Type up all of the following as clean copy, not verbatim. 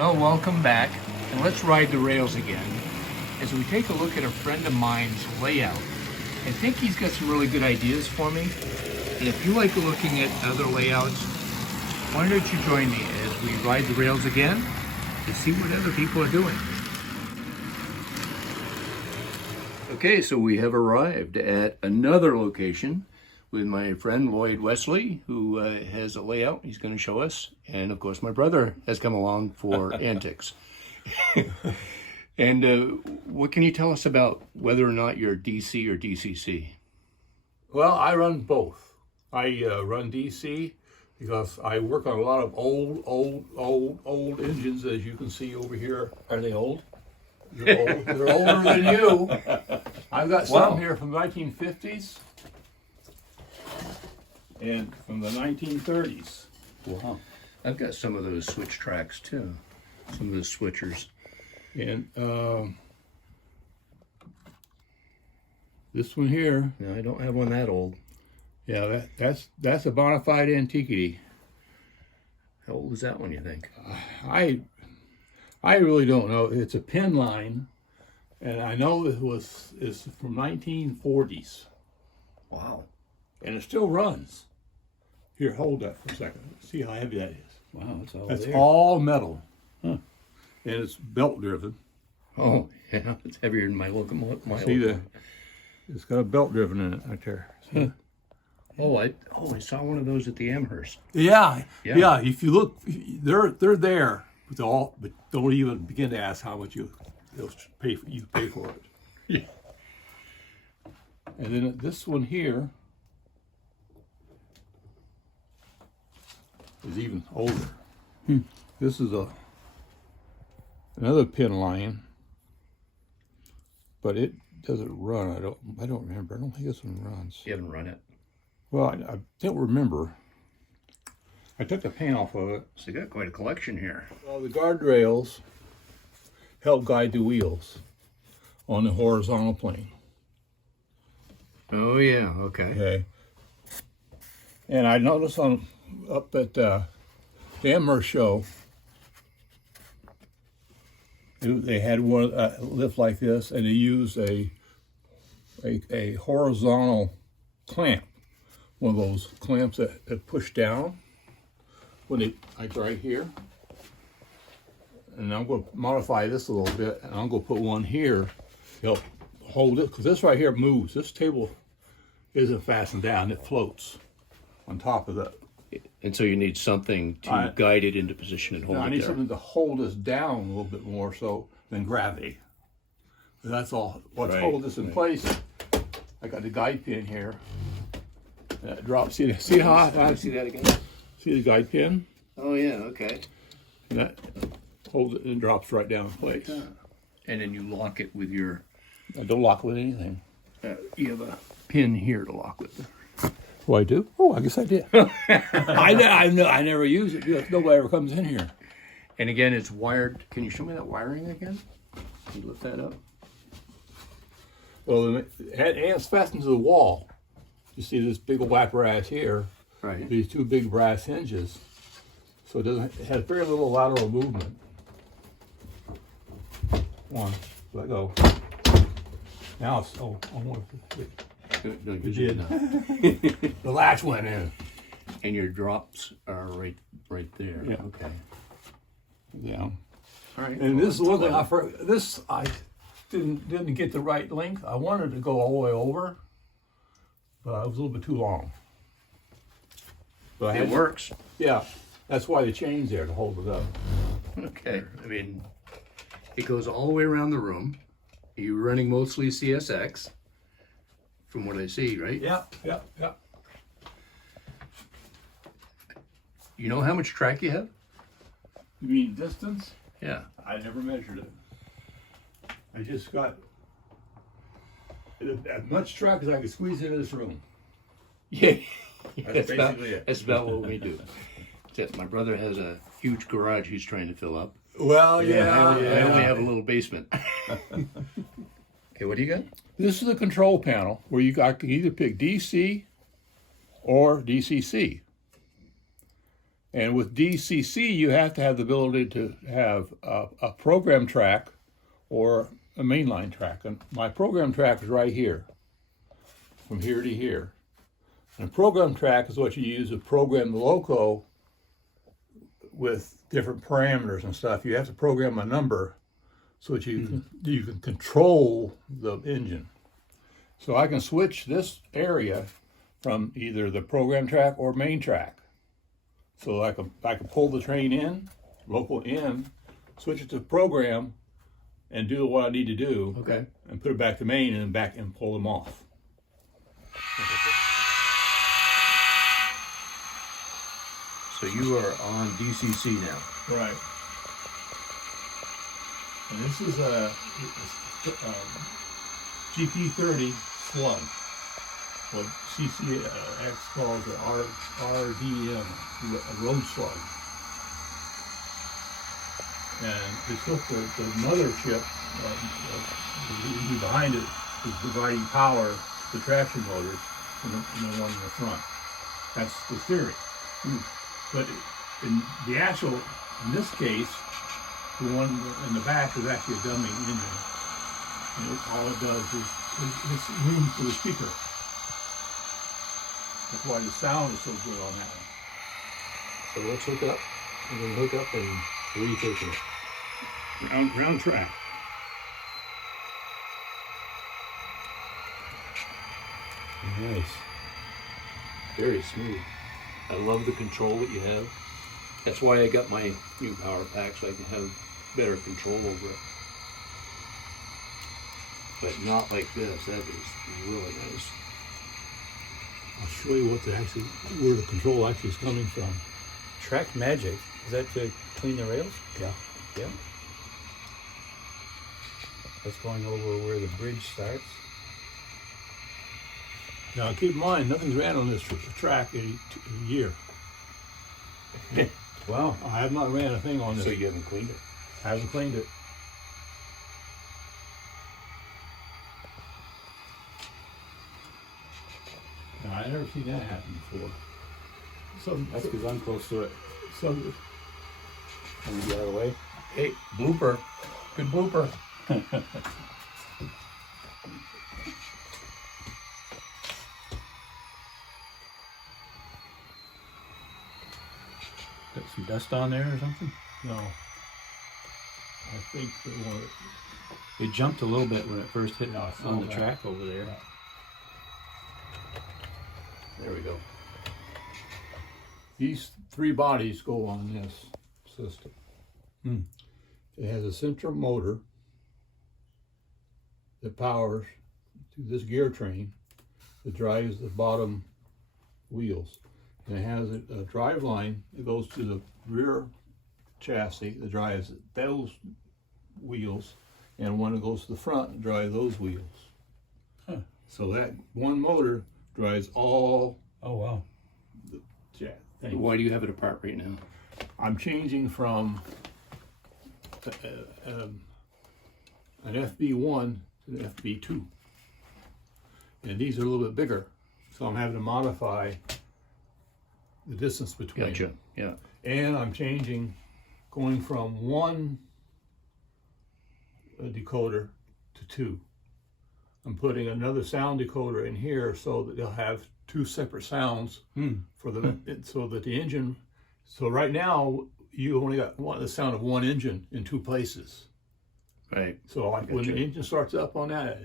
Well, welcome back, and let's ride the rails again as we take a look at a friend of mine's layout. I think he's got some really good ideas for me, and if you like looking at other layouts, why don't you join me as we ride the rails again to see what other people are doing. Okay, so we have arrived at another location with my friend Lloyd Wesley, who has a layout he's going to show us. And of course, my brother has come along for antics. And what can you tell us about whether or not you're DC or DCC? Well, I run both. I run DC because I work on a lot of old engines, as you can see over here. Are they old? They're old. They're older than you. I've got some here from the 1950s. And from the 1930s. Wow. I've got some of those switch tracks too. Some of those switchers. And this one here. No, I don't have one that old. Yeah, that's a bona fide antiquity. How old is that one, you think? I really don't know. It's a pin line, and I know it's from 1940s. Wow. And it still runs. Here, hold that for a second. See how heavy that is. Wow, That's all metal. Huh. And it's belt driven. Oh, yeah, it's heavier than my locomotive. It's got a belt driven in it right there. See? I saw one of those at the Amherst. Yeah. If you look, they're there, but don't even begin to ask how much you pay for it. Yeah. And then this one here is even older. This is another pin line, but it doesn't run. I don't remember. I don't think this one runs. You haven't run it? Well, I don't remember. I took the paint off of it. So you got quite a collection here. Well, the guardrails help guide the wheels on the horizontal plane. Oh yeah, okay. And I noticed up at the Amherst show, they had one lift like this, and they used a horizontal clamp, one of those clamps that push down. Like right here. And I'm going to modify this a little bit, and I'm going to put one here to help hold it, because this right here moves. This table isn't fastened down, it floats on top of that. And so you need something to guide it into position and hold it there. I need something to hold us down a little bit more than gravity. And that's all. What's holding this in place, I got the guide pin here. That drops. See how I see that again? See the guide pin? Oh yeah, okay. And that holds it and drops right down in place. And then you lock it with your... I don't lock with anything. You have a pin here to lock with. Oh, I do? Oh, I guess I did. I never use it because nobody ever comes in here. And again, it's wired. Can you show me that wiring again? Can you lift that up? Well, and it's fastened to the wall. You see this big old apparatus here. Right. These two big brass hinges. So it has very little lateral movement. Let go. Now it's, You did. The latch went in. And your drops are right there. Yeah. Okay. Yeah. All right. And this is one thing I didn't get the right length. I wanted to go all the way over, but it was a little bit too long. But It works. Yeah. That's why the chain's there to hold it up. Okay. I mean, it goes all the way around the room. You're running mostly CSX, from what I see, right? Yeah. You know how much track you have? You mean distance? Yeah. I never measured it. I just got as much track as I could squeeze into this room. Yeah. That's basically it. That's about what we do. Except my brother has a huge garage he's trying to fill up. Well, I only have a little basement. Okay, what do you got? This is a control panel where you can either pick DC or DCC. And with DCC, you have to have the ability to have a program track or a mainline track. And my program track is right here, from here to here. And a program track is what you use to program the loco with different parameters and stuff. You have to program a number so that you can control the engine. So I can switch this area from either the program track or main track. So I can pull the train in, local in, switch it to program, and do what I need to do. Okay. And put it back to main and then back and pull them off. So you are on DCC now. Right. And this is a GP30 slug, what CCX calls an RDM, a road slug. And they took the mother chip behind it is providing power to traction motors and the one in the front. That's the theory. But in the actual, in this case, the one in the back is actually a dummy engine. And all it does is it's room for the speaker. That's why the sound is so good on that one. So let's hook up. We're going to hook up and where are you taking it? Round track. Nice. Very smooth. I love the control that you have. That's why I got my new power pack, so I can have better control over it. But not like this. That is really nice. I'll show you where the control actually is coming from. Track Magic, is that to clean the rails? Yeah. Yeah. That's going over where the bridge starts. Now keep in mind, nothing's ran on this track in a year. Wow. I have not ran a thing on this. So you haven't cleaned it? I haven't cleaned it. Now, I never seen that happen before. That's because I'm close to it. Let me get out of the way. Hey, blooper. Good blooper. Got some dust on there or something? No. I think It jumped a little bit when it first hit I saw on the that. track over there. There we go. these three bodies go on this system. It has a central motor that powers to this gear train that drives the bottom wheels. And it has a drive line that goes to the rear chassis that drives those wheels, and one that goes to the front and drives those wheels. So that one motor drives all Oh, wow. things. Why do you have it apart right now? I'm changing from an FB1 to an FB2. And these are a little bit bigger, so I'm having to modify the distance between Gotcha. them. Yeah. And I'm going from one decoder to two. I'm putting another sound decoder in here so that they'll have two separate sounds for so that the engine. So right now you only got the sound of one engine in two places. Right. So when the engine starts up on that,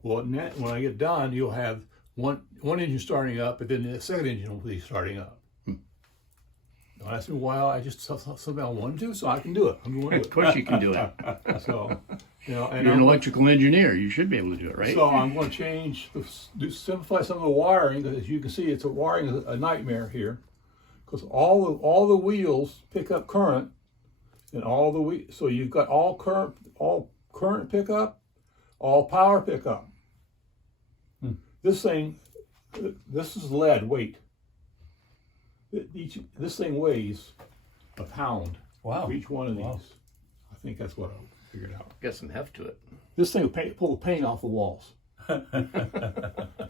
when I get done, you'll have one engine starting up, but then the second engine will be starting up. Don't ask me why I just somehow wanted to, so I can do it. I'm going to do it. Of course you can do it. So, and You're an electrical engineer. You should be able to do it, right? So I'm going to simplify some of the wiring. As you can see, it's wiring is a nightmare here, because all the wheels pick up current, and so you've got all current pickup, all power pickup. This is lead weight. This thing weighs a pound. Wow. For each one of these. Wow. I think that's what I figured out. Got some heft to it. This thing will pull the paint off the walls.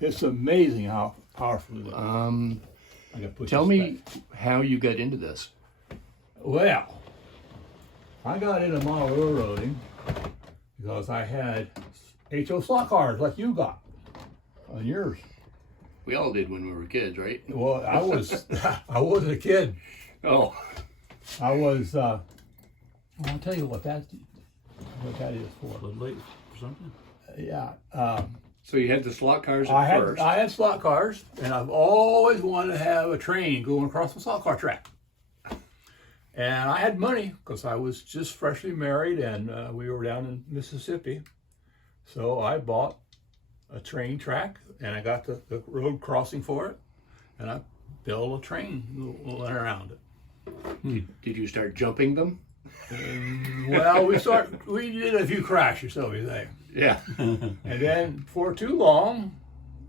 It's amazing how powerful it is. I gotta put Tell this me back. how you got into this. Well, I got into model railroading because I had HO slot cars like you got on yours. We all did when we were kids, right? Well, I wasn't a kid. Oh, I was. I'll tell you what that is for. Blood lake or something? Yeah. so you had the slot cars at first. I had slot cars, and I've always wanted to have a train going across the slot car track. And I had money because I was just freshly married, and we were down in Mississippi. So I bought a train track, and I got the road crossing for it, and I built a train around it. Did you start jumping them? Well, we did a few crashes, so we say. Yeah. And then for too long,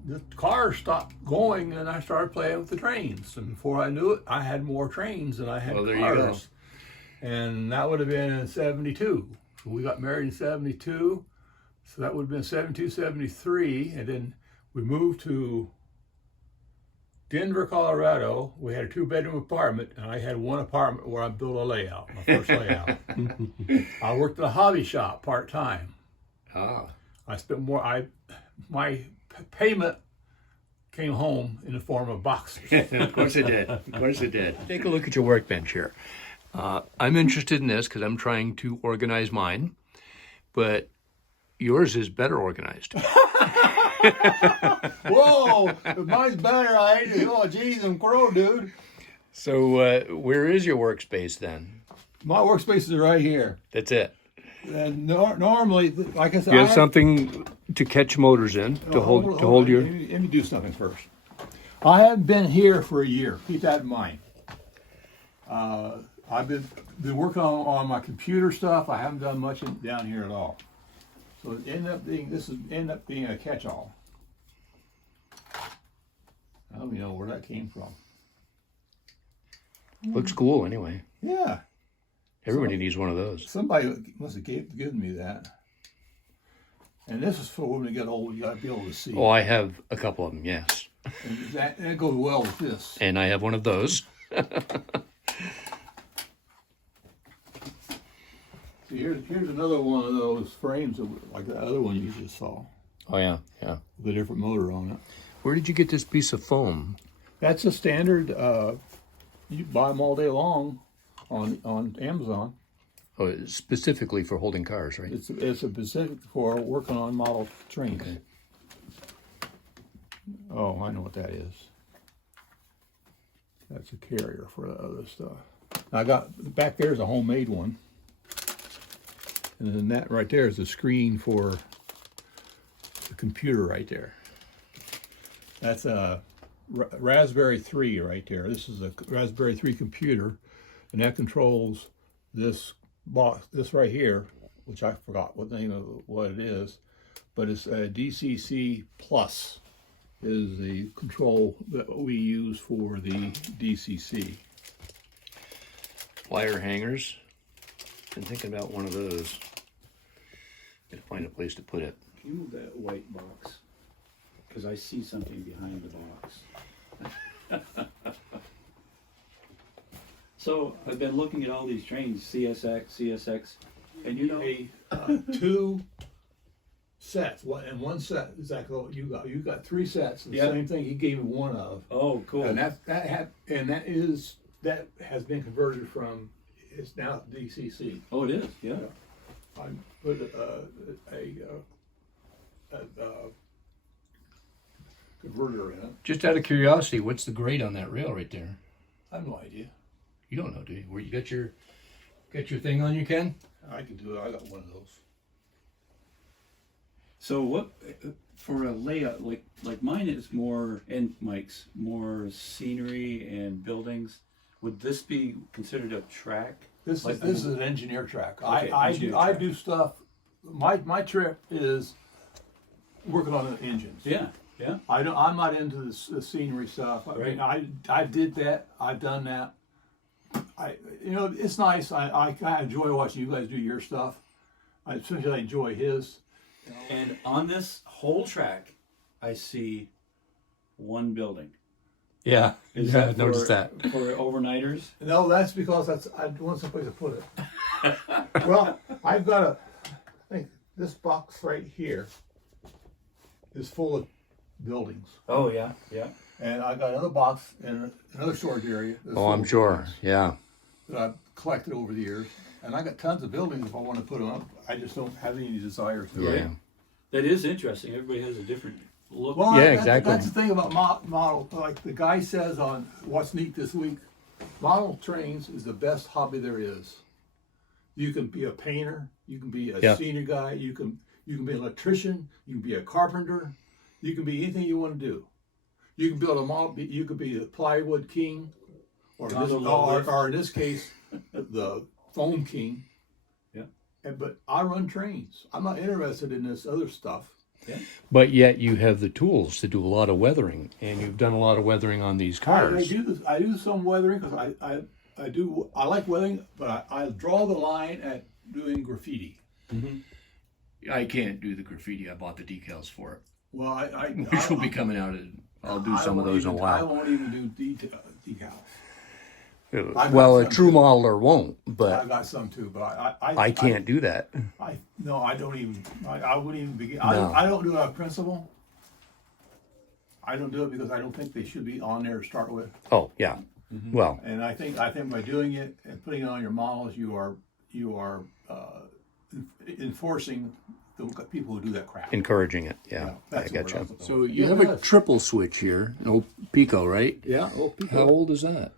the cars stopped going, and I started playing with the trains. And before I knew it, I had more trains than I had Well, there cars. you go. And that would have been in 72. So we got married in 72. So that would have been 72, 73. And then we moved to Denver, Colorado. We had a 2-bedroom apartment, and I had one apartment where I built a layout, my first layout. I worked at a hobby shop part-time. Ah. I spent my payment came home in the form of boxes. Of course it did. Of course it did. Take a look at your workbench here. I'm interested in this because I'm trying to organize mine, but yours is better organized. Whoa, if mine's better. Oh, geez, I'm crow, dude. So where is your workspace then? My workspace is right here. That's it. And normally, like I said, You have something to catch motors in to hold your. Let me do something first. I haven't been here for a year. Keep that in mind. I've been working on my computer stuff. I haven't done much down here at all. So it ended up being a catch-all. I don't even know where that came from. Looks cool anyway. Yeah, Everybody needs one of those. somebody must have given me that. And this is for when we get old. You got to be able to see. Oh, I have a couple of them, yes. And that goes well with this. And I have one of those. See, here's another one of those frames like the other one you just saw, Oh, yeah, yeah. with a different motor on it. Where did you get this piece of foam? That's a standard. You buy them all day long on Amazon. Oh, it's specifically for holding cars, right? It's a specific for working on model trains. Okay. Oh, I know what that is. That's a carrier for the other stuff. I got back there's a homemade one, and then that right there is a screen for the computer right there. That's a Raspberry 3 right there. This is a Raspberry 3 computer, and that controls this box, this right here, which I forgot what the name of what it is, but it's a DCC Plus is the control that we use for the DCC. Wire hangers. Been thinking about one of those. Gotta find a place to put it. Can you move that white box? Because I see something behind the box. So I've been looking at all these trains, CSX, and you know, Two sets, one set exactly what you got. You got 3 sets. The Yeah. same thing he gave me one of. oh, cool. And that has been converted from. It's now DCC. Oh, it is. Yeah. I put a converter in it. Just out of curiosity, what's the grade on that rail right there? I have no idea. You don't know, do you? Where you got your thing on you, Ken? I can do it. I got one of those. So what for a layout like mine is more, and Mike's more scenery and buildings. Would this be considered a track? This is an engineer track. Okay, I engineer track. do stuff. My trip is working on the engines. Yeah. Yeah. I'm not into the scenery stuff. I mean, I did that. I've done that. It's nice. I kind of enjoy watching you guys do your stuff. Especially I enjoy his. And on this whole track, I see one building. Yeah, Is yeah, I that noticed for, that. for overnighters? No, that's because I want someplace to put it. Well, I've got I think this box right here is full of buildings. Oh yeah, yeah. And I got another box in another storage area. that's Oh, full I'm of sure. buildings Yeah. that I've collected over the years. And I got tons of buildings if I want to put them up. I just don't have any desire to. Yeah. That is interesting. Everybody has a different look. Well, Yeah, that's, exactly. That's the thing about model. Like the guy says on What's Neat This Week, model trains is the best hobby there is. You can be a painter, you can be a Yeah. senior guy, you can be an electrician, you can be a carpenter, you can be anything you want to do. You can build a model. You could be the plywood king, or in this case, the foam king. Yeah. But I run trains. I'm not interested in this other stuff. Yeah. But yet you have the tools to do a lot of weathering, and you've done a lot of weathering on these I cars. do this. I do some weathering because I like weathering, but I draw the line at doing graffiti. I can't do the graffiti. I bought the decals for it, Well, which will be coming out. I'll do some of those in a I while. won't even do decals. Well, a some true too. modeler won't, I but got some too, but I can't do that. No, I don't even. I wouldn't even begin. No. I don't do it out of principle. I don't do it because I don't think they should be on there to start with. Oh, yeah. Well, And I think by doing it and putting it on your models, you are enforcing the people who do that crap. encouraging it. Yeah, I that's the word gotcha. I was looking for. So you Yeah, have a yes. triple switch here, an old Pico, right? Yeah. Oh, How old is that?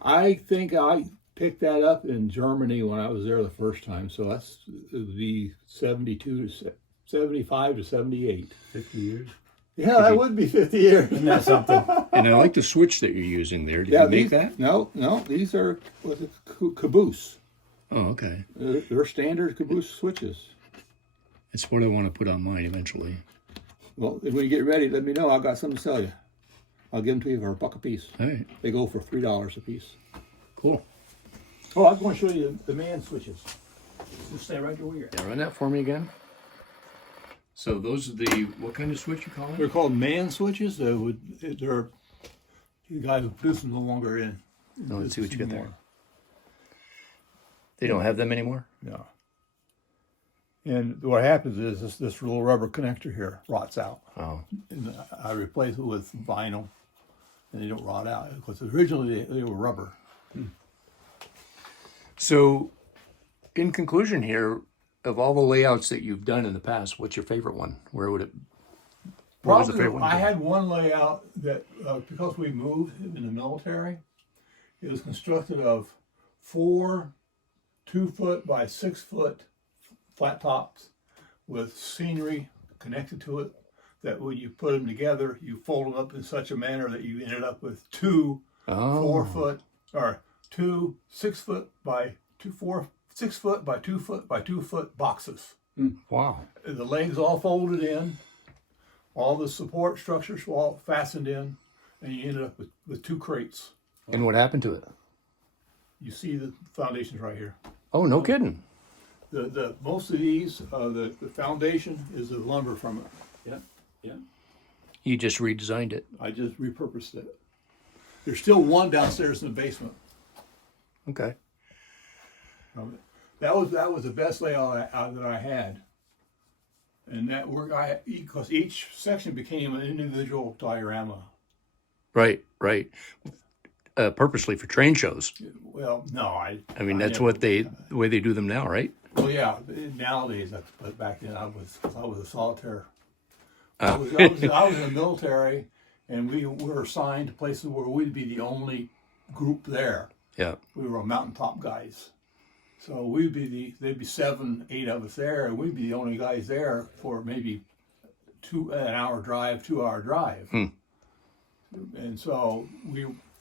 I think I picked that up in Germany when I was there the first time. So that's the 72 to 75 to 78. 50 years. Yeah, that would be 50 years. Isn't that something? And I like the switch that you're using there. Did you make these, that? No, these are caboose. Oh, okay. They're standard caboose switches. It's what I want to put on mine eventually. Well, when you get ready, let me know. I've got something to sell you. I'll give them to you for $1 a piece. All right, They go for $3 a piece. cool. Oh, I'm going to show you the man switches. Just stay right where you're at. Yeah, run that for me again. So those are the, what kind of switch you call it? They're called man switches. They're the guy who produced them no longer in. No, let's see what you got there. anymore. They don't have them anymore? No. And what happens is this little rubber connector here rots out. Oh, And I replace it with vinyl, and they don't rot out because originally they were rubber. so in conclusion here, of all the layouts that you've done in the past, what's your favorite one? Where would it? What was the favorite one? I had one layout that because we moved in the military, it was constructed of 4 2-foot by 6-foot flat tops with scenery connected to it. That when you put them together, you fold them up in such a manner that you ended up with two 4-foot or two 6-foot by 6-foot by 2-foot by 2-foot boxes. Wow. The legs all folded in, all the support structures were all fastened in, and you ended up with 2 crates. And what happened to it? You see the foundations right here. Oh, no kidding. The most of these, the foundation is the lumber from it. Yeah. Yeah. You just redesigned it. I just repurposed it. There's still one downstairs in the basement. Okay. That was the best layout that I had. And that worked because each section became an individual diorama. Right, right. Purposely for train shows. Well, no, I I mean, that's never- the way they do them now, right? Well, yeah. Nowadays, but back then I was a solitaire. Ah. I was in the military, and we were assigned to places where we'd be the only group there. Yeah. We were mountaintop guys, so there'd be 7, 8 of us there, and we'd be the only guys there for maybe 2-hour drive. And so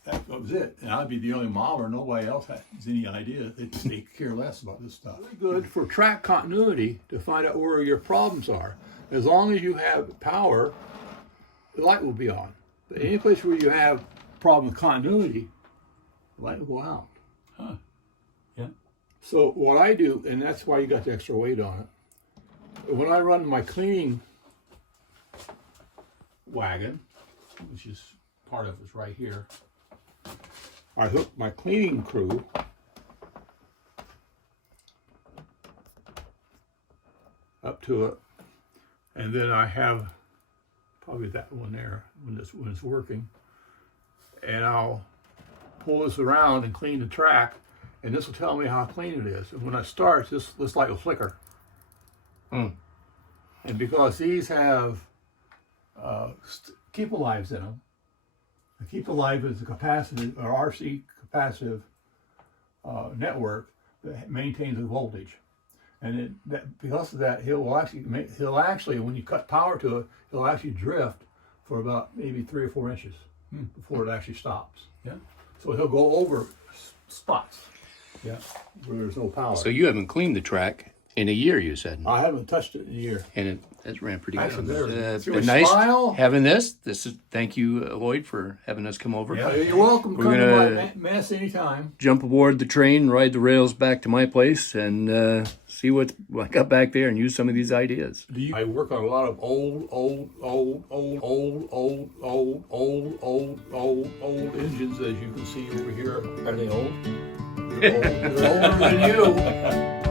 that was it. And I'd be the only modeler. Nobody else has any idea. They care less about this stuff. Really good for track continuity to find out where your problems are. As long as you have power, the light will be on. But any place where you have problem with continuity, the light will go out. Huh. Yeah. So what I do, and that's why you got the extra weight on it. When I run my cleaning wagon, which is part of it's right here. I hooked my cleaning crew up to it, and then I have probably that one there when it's working, and I'll pull this around and clean the track, and this will tell me how clean it is. And when I start, this light will flicker. And because these have keep alives in them, the keep alive is a capacitive or RC capacitive network that maintains the voltage. And because of that, he'll actually, when you cut power to it, he'll actually drift for about maybe 3 or 4 inches before it actually stops. Yeah. So he'll go over spots Yeah. where there's no power. So you haven't cleaned the track in a year, you said, I haven't touched it in a year. and it ran pretty That's good. embarrassing. It's See, been we nice smile. having this. This is thank you, Lloyd, for having us come over. Yeah, you're welcome. We're Come gonna- to my mess anytime. Jump aboard the train, ride the rails back to my place, and see what I got back there, and use some of these ideas. I work on a lot of old engines, as you can see over here. Are they old? They're older than you.